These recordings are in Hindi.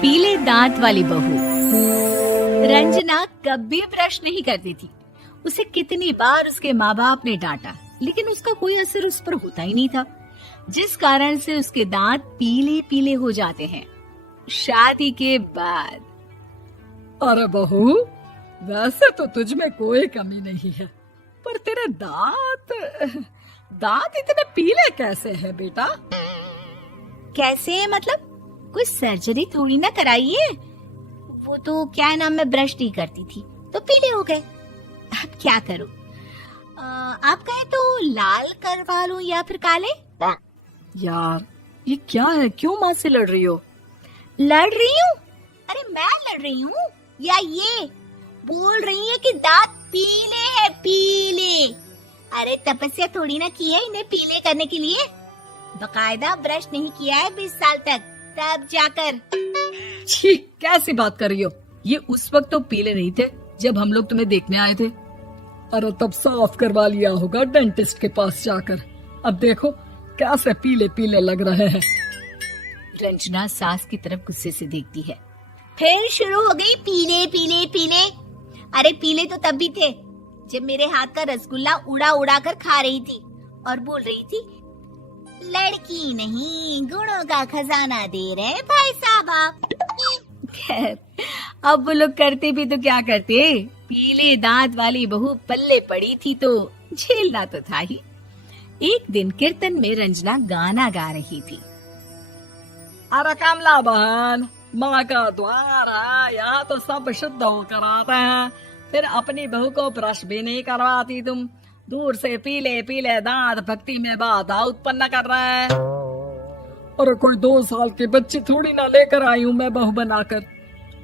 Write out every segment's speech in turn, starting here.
पीले दांत वाली बहू। रंजना कभी ब्रश नहीं करती थी। उसे कितनी बार उसके माँ बाप ने डांटा, लेकिन उसका कोई असर उस पर होता ही नहीं था, जिस कारण से उसके दांत पीले पीले हो जाते हैं। शादी के बाद अरे बहू, वैसे तो तुझ में कोई कमी नहीं है, पर तेरे दांत इतने पीले कैसे हैं बेटा? कैसे मतलब? कोई सर्जरी थोड़ी ना कराइए। वो तो क्या नाम, मैं ब्रश नहीं करती थी तो पीले हो गए। अब क्या करूं? आप कहे तो लाल करवा लूं या फिर काले? यार ये क्या है, क्यों माँ से लड़ रही हो? लड़ रही हूँ? अरे मैं लड़ रही हूँ या ये बोल रही है कि दांत पीले हैं, पीले। अरे तपस्या थोड़ी ना की है इन्हें पीले करने के लिए। बकायदा ब्रश नहीं किया है 20 साल तक, तब जाकर। छी, कैसी बात कर रही हो? ये उस वक्त तो पीले नहीं थे जब हम लोग तुम्हें देखने आए थे। अरे तब साफ करवा लिया होगा डेंटिस्ट के पास जाकर। अब देखो कैसे पीले पीले लग रहे हैं। रंजना सास की तरफ गुस्से से देखती है। फिर शुरू हो गई पीले पीले पीले। अरे पीले तो तब भी थे जब मेरे हाथ का रसगुल्ला उड़ा उड़ा कर खा रही थी और बोल रही थी, लड़की नहीं गुणों का खजाना दे रहे भाई साहब आप। खैर, अब वो लोग करते भी तो क्या करते, पीले दांत वाली बहू पल्ले पड़ी थी तो झेलना तो था ही। एक दिन कीर्तन में रंजना गाना गा रही थी। अरे कमला बहन, माँ का द्वार है, यहाँ तो सब शुद्ध होकर आते हैं, फिर अपनी बहू को ब्रश भी नहीं करवाती तुम। दूर से पीले पीले दांत भक्ति में बाधा उत्पन्न कर रहे हैं। अरे कोई 2 साल के बच्चे थोड़ी ना लेकर आई हूँ मैं बहू बनाकर।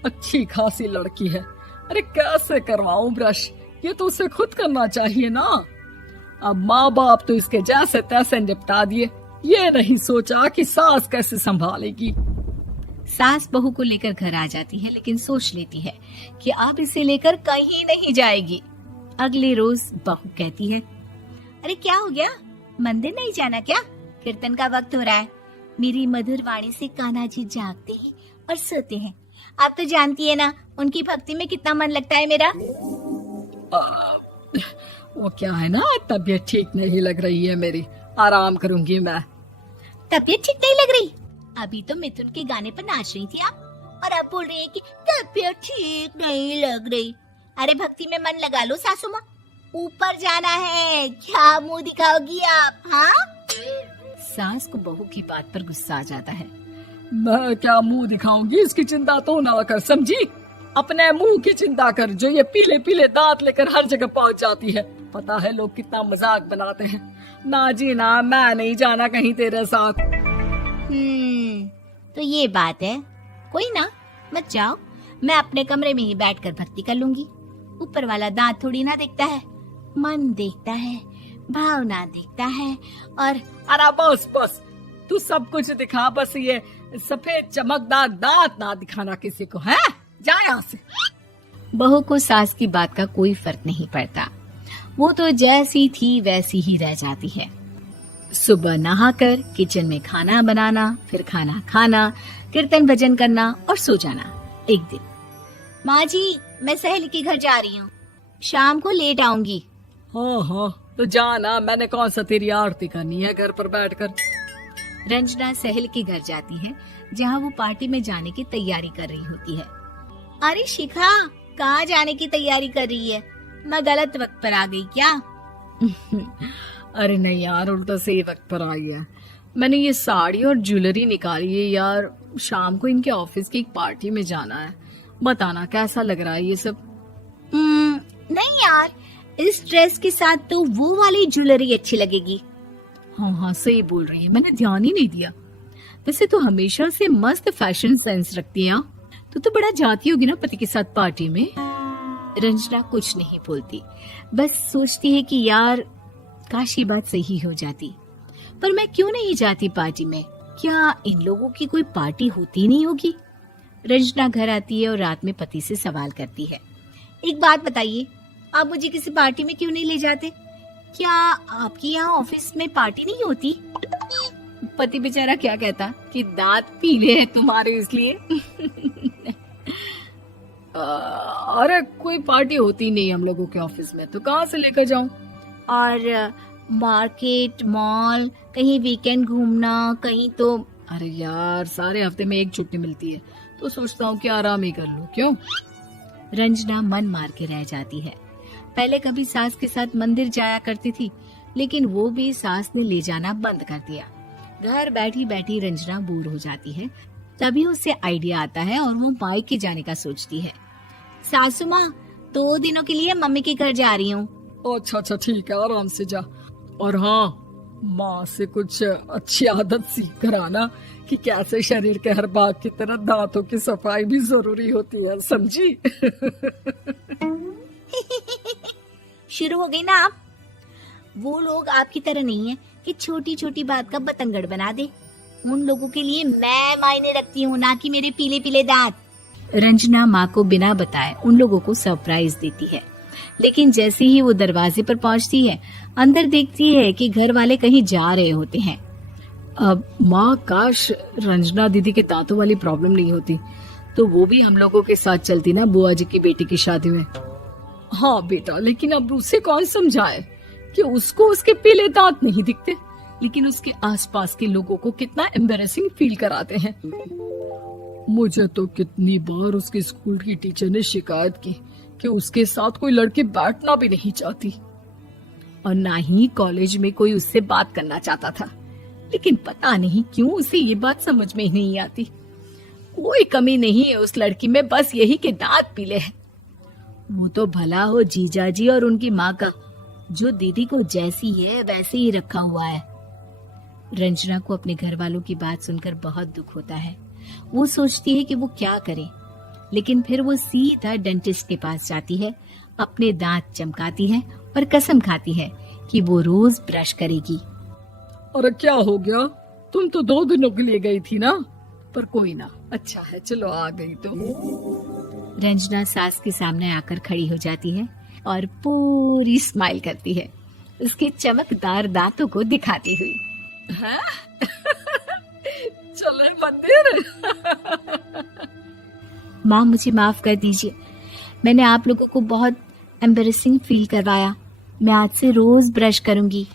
अच्छी खासी लड़की है, अरे कैसे करवाऊं ब्रश? ये तो उसे खुद करना चाहिए ना। अब माँ बाप तो इसके जैसे तैसे निपटा दिए, ये नहीं सोचा कि सास कैसे संभालेगी। सास बहू को लेकर घर आ जाती है, लेकिन सोच लेती है कि अब इसे लेकर कहीं नहीं जाएगी। अगले रोज बहू कहती है, अरे क्या हो गया, मंदिर नहीं जाना क्या? कीर्तन का वक्त हो रहा है। मेरी मधुर वाणी से कान्हा जी जागते हैं और सोते हैं। आप तो जानती है ना उनकी भक्ति में कितना मन लगता है मेरा। वो क्या है ना, तबीयत ठीक नहीं लग रही है मेरी, आराम करूंगी मैं। तबीयत ठीक नहीं लग रही? अभी तो मिथुन के गाने पर नाच रही थी आप, और अब बोल रही है कि तबीयत ठीक नहीं लग रही। अरे भक्ति में मन लगा लो सासू माँ, ऊपर जाना है, क्या मुंह दिखाओगी आप? हाँ? सास को बहू की बात पर गुस्सा आ जाता है। मैं क्या मुंह दिखाऊंगी, इसकी चिंता तो ना कर, समझी? अपने मुंह की चिंता कर, जो ये पीले पीले दांत लेकर हर जगह पहुंच जाती है। पता है लोग कितना मजाक बनाते हैं। ना जी ना, मैं नहीं जाना कहीं तेरे साथ। तो ये बात है। कोई ना, मत जाओ, मैं अपने कमरे में ही बैठकर भक्ति कर लूंगी। ऊपर वाला दांत थोड़ी ना देखता है, मन देखता है, भावना देखता है। और अरे बस बस, तू सब कुछ दिखा, बस ये सफेद चमकदार दांत ना दिखाना किसी को, है? जा यहाँ से। बहू को सास की बात का कोई फर्क नहीं पड़ता। वो तो जैसी थी वैसी ही रह जाती है। सुबह नहाकर किचन में खाना बनाना, फिर खाना खाना, कीर्तन भजन करना और सो जाना। एक दिन, माँ जी मैं सहेली के घर जा रही हूँ, शाम को लेट आऊंगी। हाँ, तो जाना, मैंने कौन सा तेरी आरती करनी है घर पर बैठकर। रंजना सहेली के घर जाती है, जहाँ वो पार्टी में जाने की तैयारी कर रही होती है। अरे शिखा, कहाँ जाने की तैयारी कर रही है? मैं गलत वक्त पर आ गई क्या? अरे नहीं यार, उल्टा सही वक्त पर आई है। मैंने ये साड़ी और ज्वेलरी निकाली है यार, शाम को इनके ऑफिस की एक पार्टी में जाना है। बताना कैसा लग रहा है ये सब? नहीं यार, इस ड्रेस के साथ तो वो वाली ज्वेलरी अच्छी लगेगी। हाँ, सही बोल रही है, मैंने ध्यान ही नहीं दिया। वैसे तो हमेशा से मस्त फैशन सेंस रखती है। तो बड़ा जाती होगी ना पति के साथ पार्टी में। रंजना कुछ नहीं बोलती, बस सोचती है कि यार काश ये बात सही हो जाती, पर मैं क्यों नहीं जाती पार्टी में? क्या इन लोगों की कोई पार्टी होती नहीं होगी? रंजना घर आती है और रात में पति से सवाल करती है, एक बात बताइए, आप मुझे किसी पार्टी में क्यों नहीं ले जाते? क्या आपकी यहाँ ऑफिस में पार्टी नहीं होती? पति बेचारा क्या कहता कि दांत पीले हैं तुम्हारे इसलिए। अरे कोई पार्टी होती नहीं हम लोगों के ऑफिस में, तो कहाँ से लेकर जाऊं? और मार्केट, मॉल, कहीं वीकेंड घूमना, कहीं तो। अरे यार सारे हफ्ते में एक छुट्टी मिलती है, तो सोचता हूँ कि आराम ही कर लूं। क्यों? रंजना मन मार के रह जाती है। पहले कभी सास के साथ मंदिर जाया करती थी, लेकिन वो भी सास ने ले जाना बंद कर दिया। घर बैठी बैठी रंजना बोर हो जाती है। तभी उसे आइडिया आता है और वो मायके जाने का सोचती है। सासू माँ, 2 दिनों के लिए मम्मी के घर जा रही हूँ। अच्छा ठीक है, आराम से जा। और हाँ, माँ से कुछ अच्छी आदत सीख कर आना कि कैसे शरीर के हर भाग की तरह दांतों की सफाई भी जरूरी होती है, समझी? शुरू हो गई ना आप। वो लोग आपकी तरह नहीं है कि छोटी छोटी बात का बतंगड़ बना दे। उन लोगों के लिए मैं मायने रखती हूँ, ना कि मेरे पीले पीले दांत। रंजना माँ को बिना बताए उन लोगों को सरप्राइज देती है, लेकिन जैसे ही वो दरवाजे पर पहुंचती है, अंदर देखती है कि घर वाले कहीं जा रहे होते हैं। अब माँ, काश रंजना दीदी के दांतों वाली प्रॉब्लम नहीं होती, तो वो भी हम लोगों के साथ चलती ना बुआ जी की बेटी की शादी में। हाँ बेटा, लेकिन अब उसे कौन समझाए कि उसको उसके पीले दांत नहीं दिखते, लेकिन उसके आसपास के लोगों को कितना एम्बैरेसिंग फील कराते हैं। मुझे तो कितनी बार उसके स्कूल की टीचर ने शिकायत की कि उसके साथ कोई लड़की बैठना भी नहीं चाहती, और ना ही कॉलेज में कोई उससे बात करना चाहता था। लेकिन पता नहीं क्यों उसे ये बात समझ में ही नहीं आती। कोई कमी नहीं है उस लड़की में, बस यही कि दांत पीले हैं। वो तो भला हो जीजा जी और उनकी माँ का, जो दीदी को जैसी है वैसे ही रखा हुआ है। रंजना को अपने घर वालों की बात सुनकर बहुत दुख होता है। वो सोचती है कि वो क्या करे, लेकिन फिर वो सीधा डेंटिस्ट के पास जाती है, अपने दांत चमकाती है और कसम खाती है कि वो रोज ब्रश करेगी। अरे क्या हो गया? तुम तो 2 दिनों के लिए गई थी ना, पर कोई ना, अच्छा है, चलो आ गई तो। रंजना सास के सामने आकर खड़ी हो जाती है और पूरी स्माइल करती है, उसके चमकदार दांतों को दिखाती हुई। है? चले मंदिर। माँ, मुझे माफ कर दीजिए, मैंने आप लोगों को बहुत एम्बैरेसिंग फील करवाया। मैं आज से रोज ब्रश करूंगी।